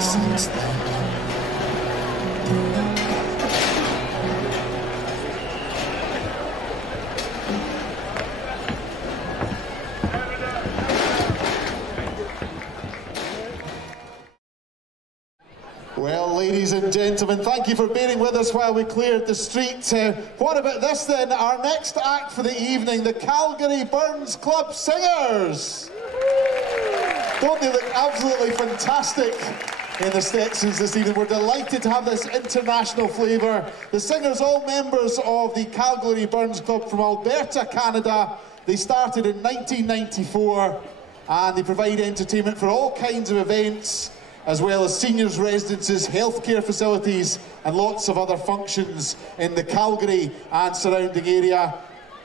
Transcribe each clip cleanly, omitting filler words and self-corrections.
since then. Well, ladies and gentlemen, thank you for bearing with us while we cleared the street. What about this then? Our next act for the evening, the Calgary Burns Club Singers. Don't they look absolutely fantastic in the Stetsons this evening? We're delighted to have this international flavour. The singers, all members of the Calgary Burns Club from Alberta, Canada. They started in 1994 and they provide entertainment for all kinds of events, as well as seniors' residences, healthcare facilities, and lots of other functions in the Calgary and surrounding area.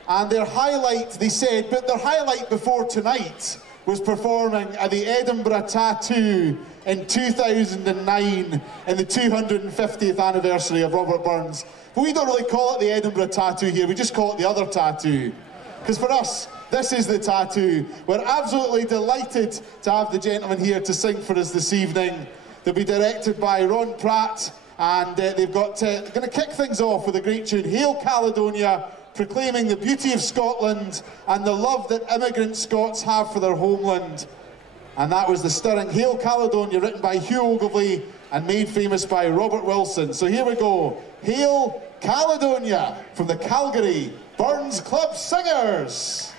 And their highlight, they said, but their highlight before tonight was performing at the Edinburgh Tattoo in 2009 in the 250th anniversary of Robert Burns. But we don't really call it the Edinburgh Tattoo here, we just call it the other tattoo. Because for us, this is the Tattoo. We're absolutely delighted to have the gentlemen here to sing for us this evening. They'll be directed by Ron Pratt, and they've got going to kick things off with a great tune, Hail Caledonia, proclaiming the beauty of Scotland and the love that immigrant Scots have for their homeland. And that was the stirring Hail Caledonia, written by Hugh Ogilvy and made famous by Robert Wilson. So here we go, Hail Caledonia from the Calgary Burns Club Singers.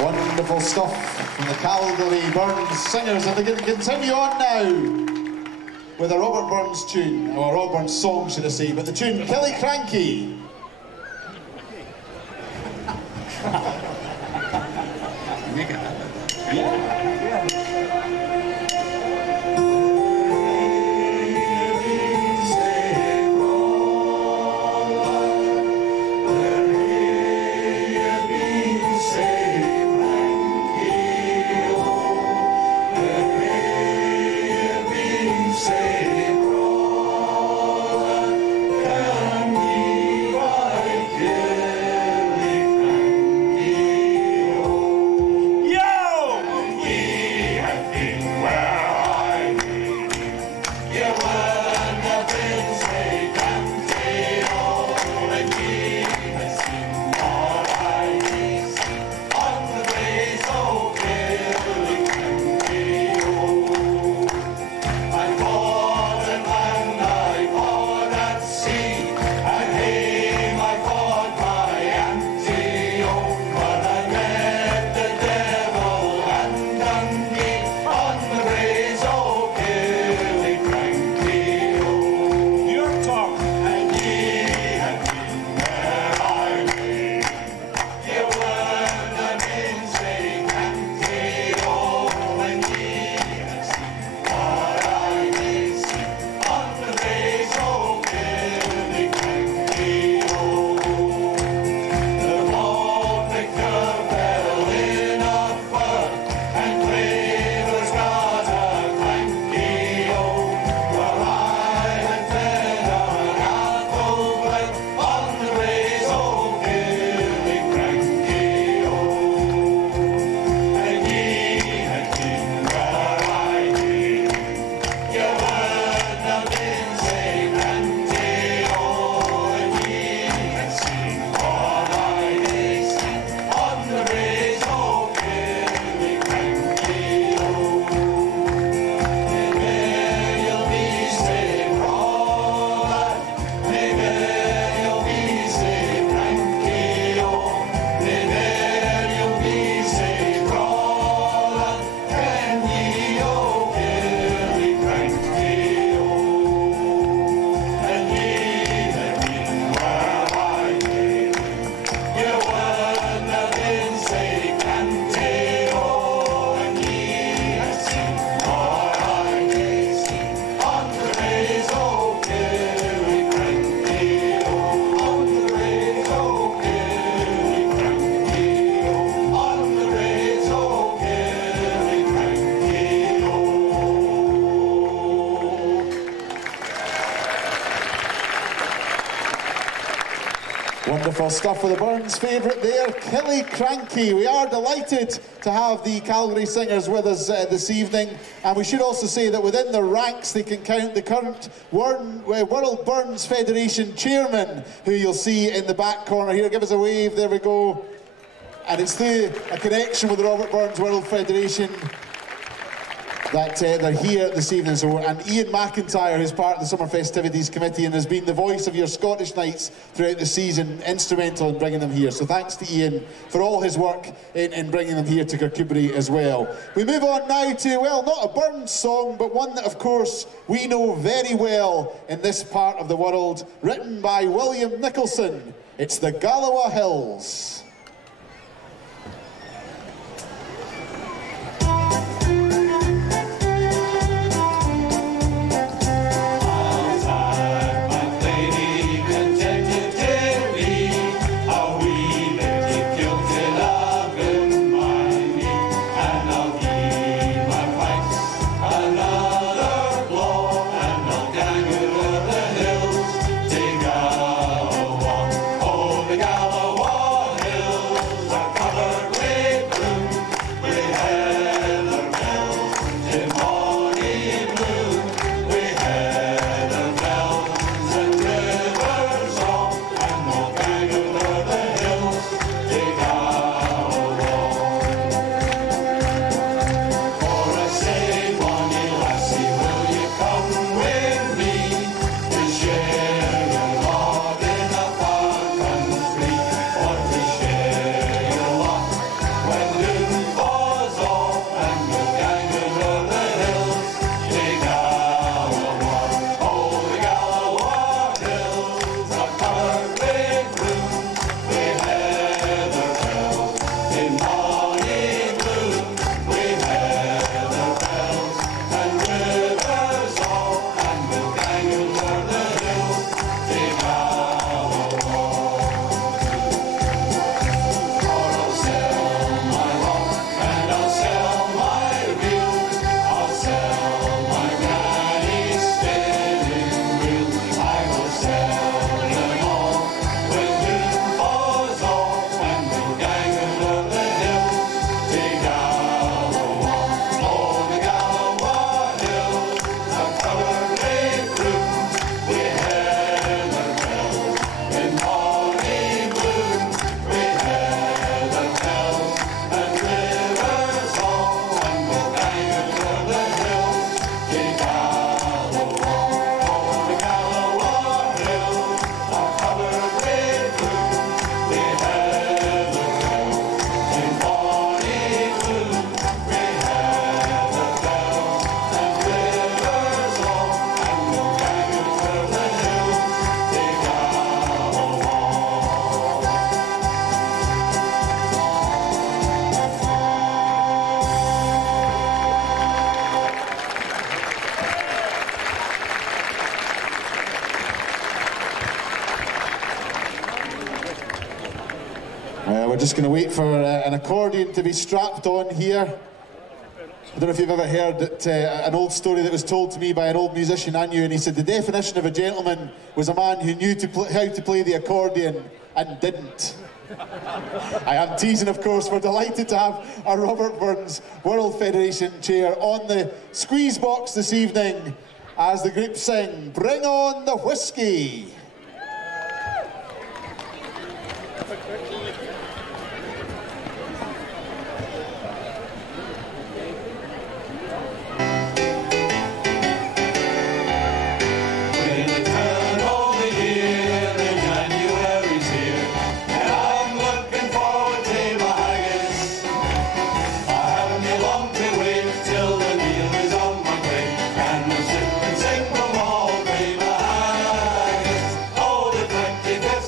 Wonderful stuff from the Calgary Burns Singers, and they're going to continue on now with a Robert Burns tune, or a Robert Burns song should I say, but the tune Killiecrankie. Make it happen. Yeah. Wonderful stuff for the Burns favourite there, Killy Cranky. We are delighted to have the Calgary Singers with us this evening, and we should also say that within the ranks they can count the current World Burns Federation chairman, who you'll see in the back corner here. Give us a wave, there we go. And it's through a connection with the Robert Burns World Federation that they're here this evening. So, and Ian McIntyre, who's part of the Summer Festivities Committee and has been the voice of your Scottish Nights throughout the season, instrumental in bringing them here. So thanks to Ian for all his work in bringing them here to Kirkcudbright as well. We move on now to, well, not a Burns song, but one that, of course, we know very well in this part of the world, written by William Nicholson. It's the Galawa Hills. We're just going to wait for an accordion to be strapped on here. I don't know if you've ever heard an old story that was told to me by an old musician I knew, and he said the definition of a gentleman was a man who knew how to play the accordion and didn't. I am teasing, of course. We're delighted to have our Robert Burns World Federation chair on the squeeze box this evening as the group sing Bring On the Whiskey.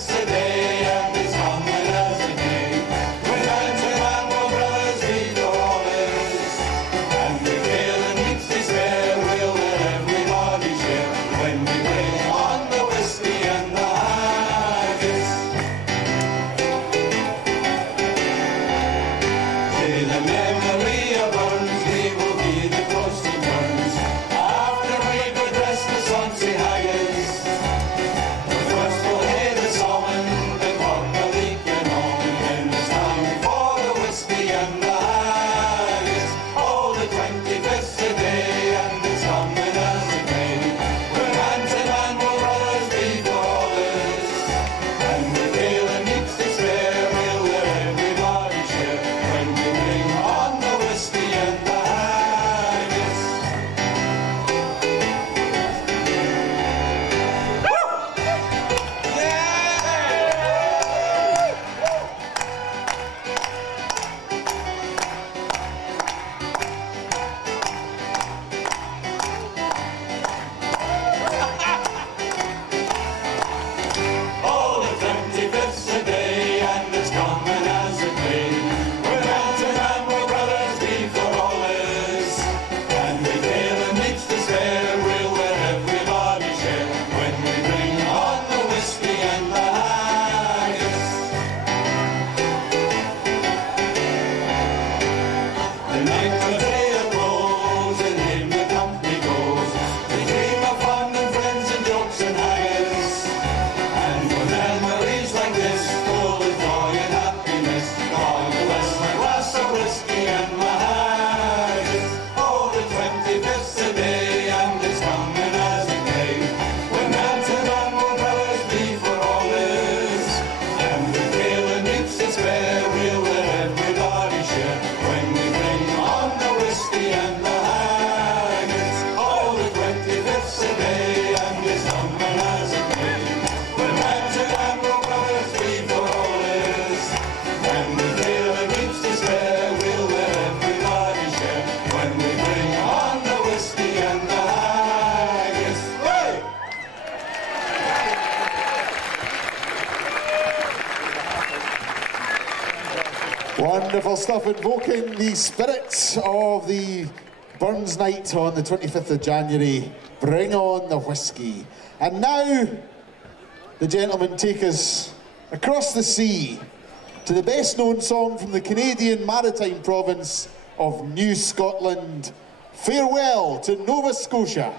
Today and it's coming Wonderful stuff, invoking the spirit of the Burns night on the 25th of January. Bring on the whiskey. And now, the gentlemen take us across the sea to the best known song from the Canadian maritime province of New Scotland, Farewell to Nova Scotia.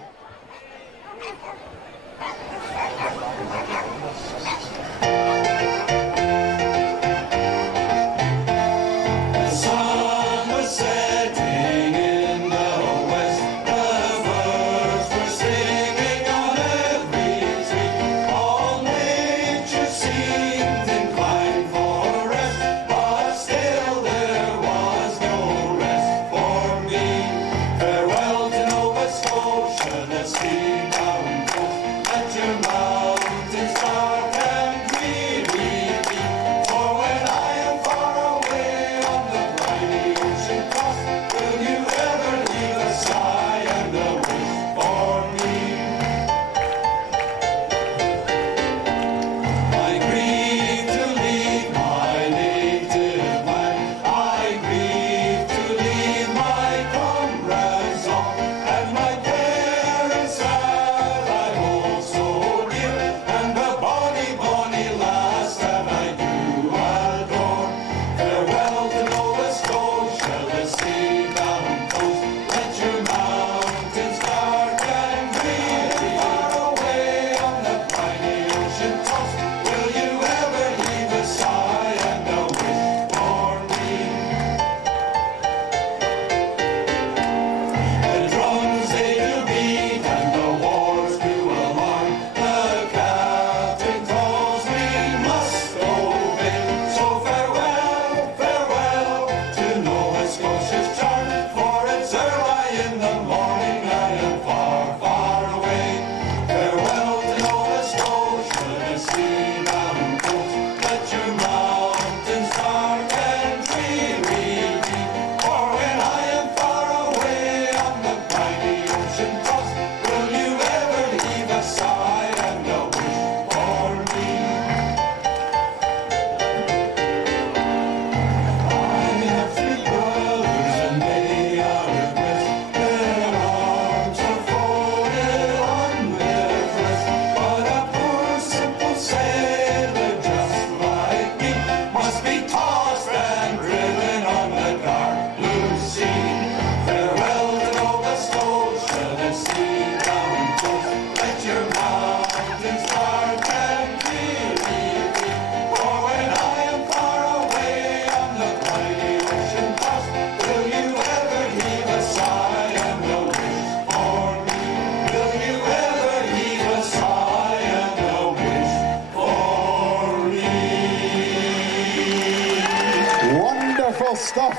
Stuff,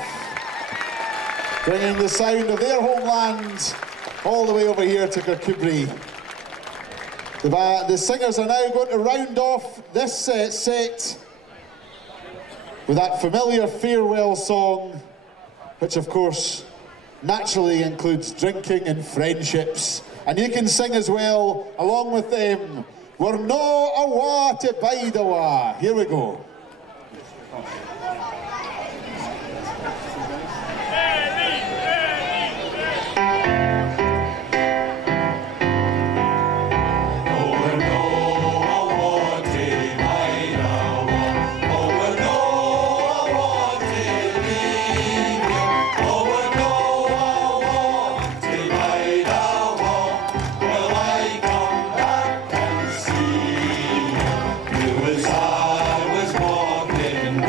bringing the sound of their homeland all the way over here to Kirkcudbright. The singers are now going to round off this set with that familiar farewell song, which of course naturally includes drinking and friendships. And you can sing as well along with them. We're no awa to bide awa. Here we go. I was walking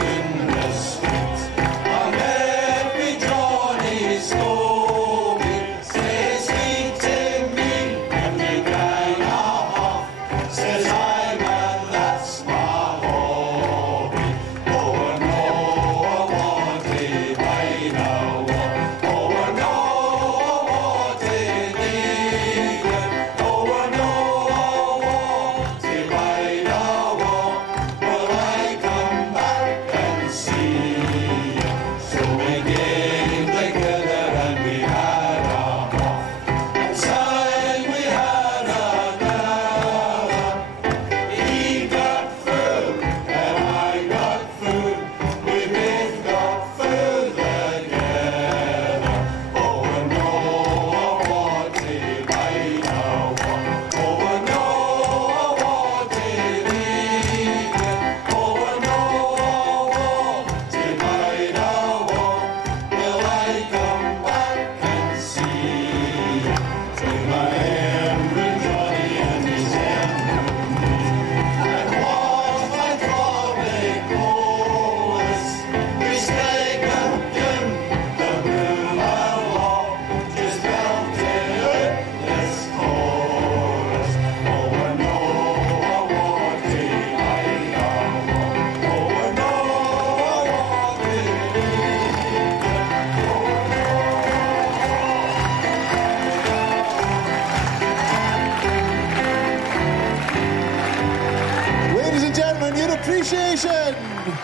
appreciation,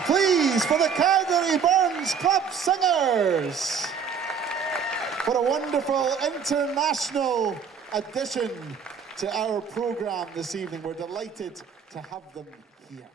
please, for the Calgary Burns Club Singers. What a wonderful international addition to our programme this evening. We're delighted to have them here.